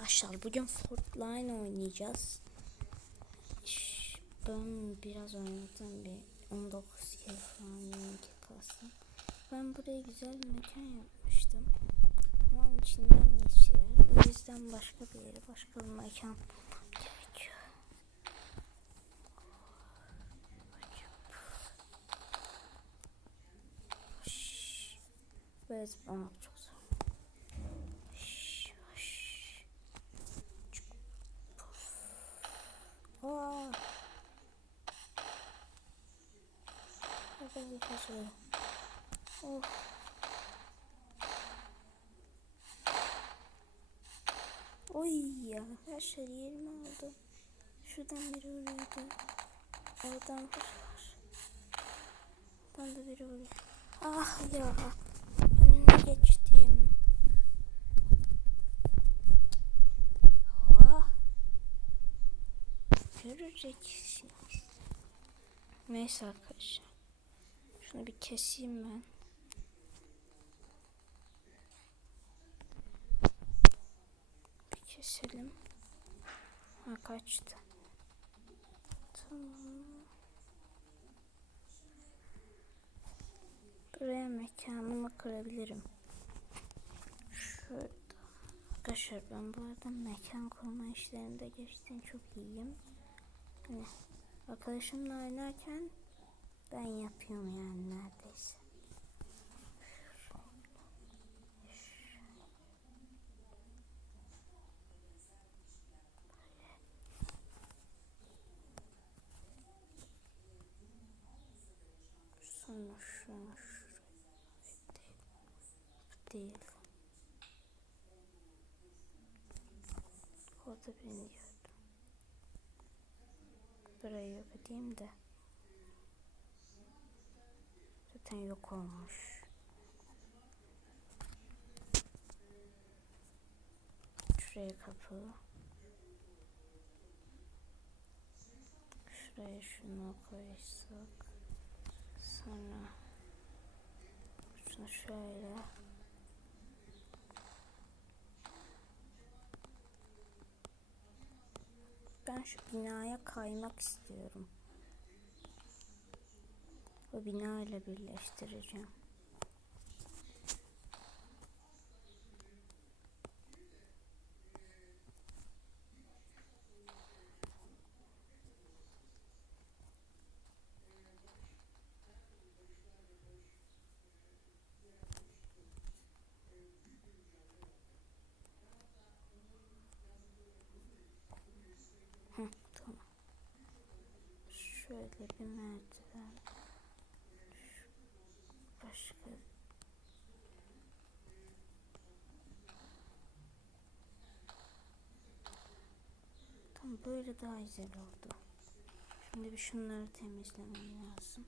arkadaşlar bugün Fortnite oynayacağız. Ben biraz oynadım bir 19 kere falan 22 kalsın. Ben buraya güzel bir mekan yapmıştım. Onun içinden geçiyor. O yüzden başka bir yere başka bir mekan gerekiyor. Şşş. Böyle Şey söyle. Of. Oy ya her şey yerime aldı. Şuradan biri vuruyordu. Oradan biri var. Oradan da biri vuruyor. Ah ya. Önüne geçtim. Ah. Göreceksiniz. Neyse arkadaşlar. Şunu bir keseyim ben. Bir keselim. Ha kaçtı. Tamam. Buraya mekanımı kurabilirim. Şurada. Arkadaşlar ben bu arada mekan kurma işlerinde gerçekten çok iyiyim. Hani arkadaşımla oynarken ben yapıyorum yani neredeyse. Sonra şunu şuraya değil. Orada beni gördüm. Burayı edeyim de. Zaten yok olmuş. Şuraya kapı. Şuraya şunu koysak. Sonra şunu şöyle. Ben şu binaya kaymak istiyorum. Bu bina ile birleştireceğim. Tamam. Şöyle bir merdiven. Başka Tam böyle daha güzel oldu. Şimdi bir şunları temizlemem lazım.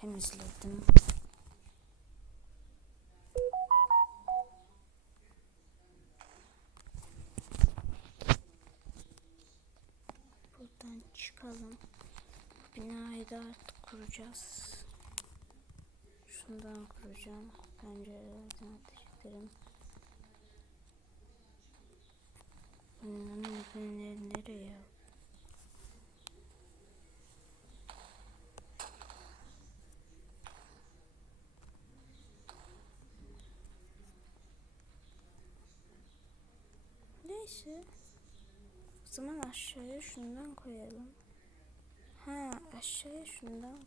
Temizledim. Buradan çıkalım. Binayı da kuracağız. Şundan kuracağım. Pencerelerden ederim. Bunların izinleri nereye? Neyse. O zaman aşağıya şundan koyalım. Ha aşağıya şundan.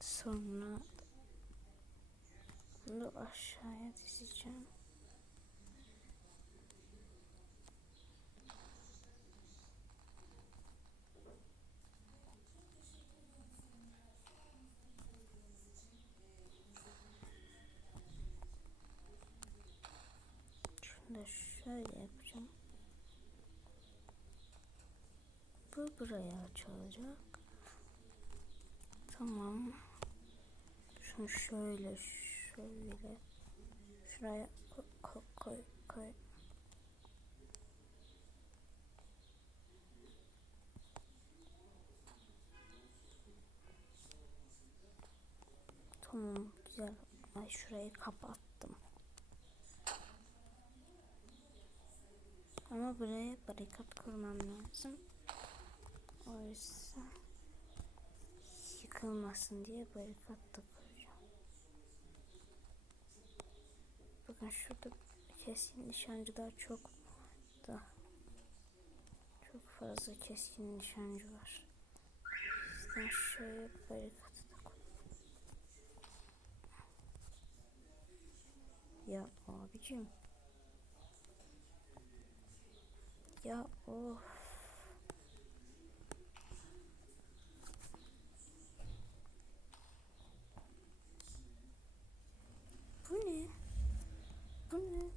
Sonra bunu aşağıya dizeceğim. Şunu da şöyle yapacağım. Bu buraya açılacak. Tamam. Şunu şöyle şöyle Şuraya koy koy koy. Tamam güzel. Ay şurayı kapattım. Ama buraya barikat kurmam lazım. O yüzden yıkılmasın diye barikat da koyacağım. Bakın şurada keskin nişancılar çok da çok fazla keskin nişancı var. O yüzden şöyle barikatı da koy. Ya abicim. Ya of. Bu ne? Bu ne?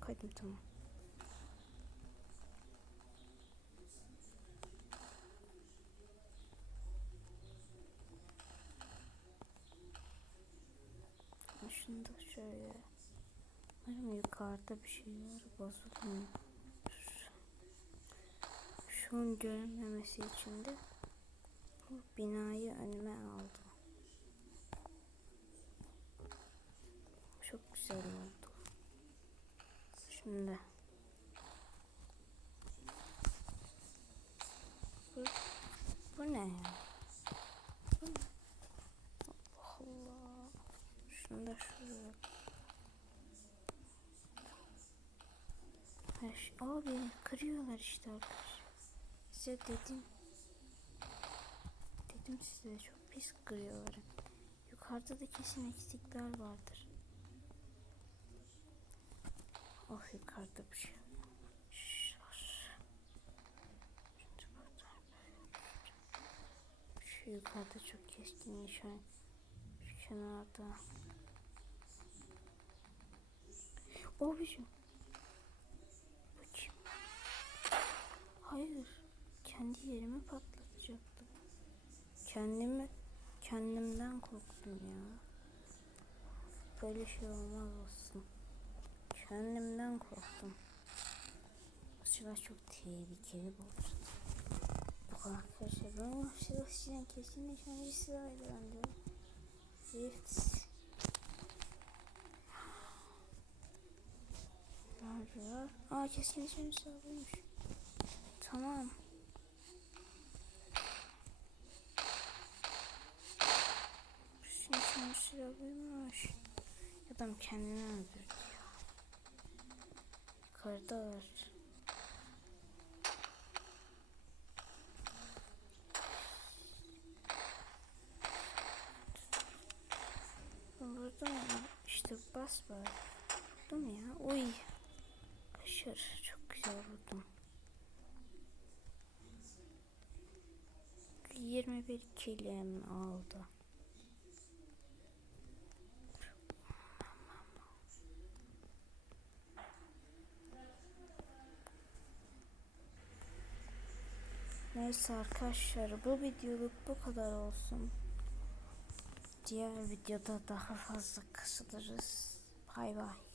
Koydum tamam. Şunu da şöyle. Yukarıda bir şey var. Bozulmuyor. Şunun görünmemesi için de binayı önüme aldım. Çok güzel oldu. Şimdi bu, bu ne ya? Bu ne? Allah Allah. Şunu da şuraya. Her şey. Abi kırıyorlar işte arkadaşlar. Size dedim. Dedim size çok pis kırıyorlar. Yukarıda da kesin eksikler vardır. Oh yukarıda bir şey. Şu yukarıda çok keskin nişan. Şu kenarda. O biçim. Bu Hayır. Kendi yerimi patlatacaktı. Kendimi kendimden korktum ya. Böyle şey olmaz olsun. Kendimden korktum. Bu silah çok tehlikeli bu. Bu arkadaşlar ben o silah sizden kesin nişancı silahıydı bende. Rift. Ne yapıyor? Aa kesin nişancı silahıymış. Tamam. Şimdi sen silahıymış. Adam kendini öldürdü ya. Yukarıda var. Burada mı? İşte bas var. Burada mı ya? Oy. Kaşır. Çok güzel vurdum. 21 kilim aldı. Neyse arkadaşlar bu videoluk bu kadar olsun. Diğer videoda daha fazla kısılırız. Bay bay.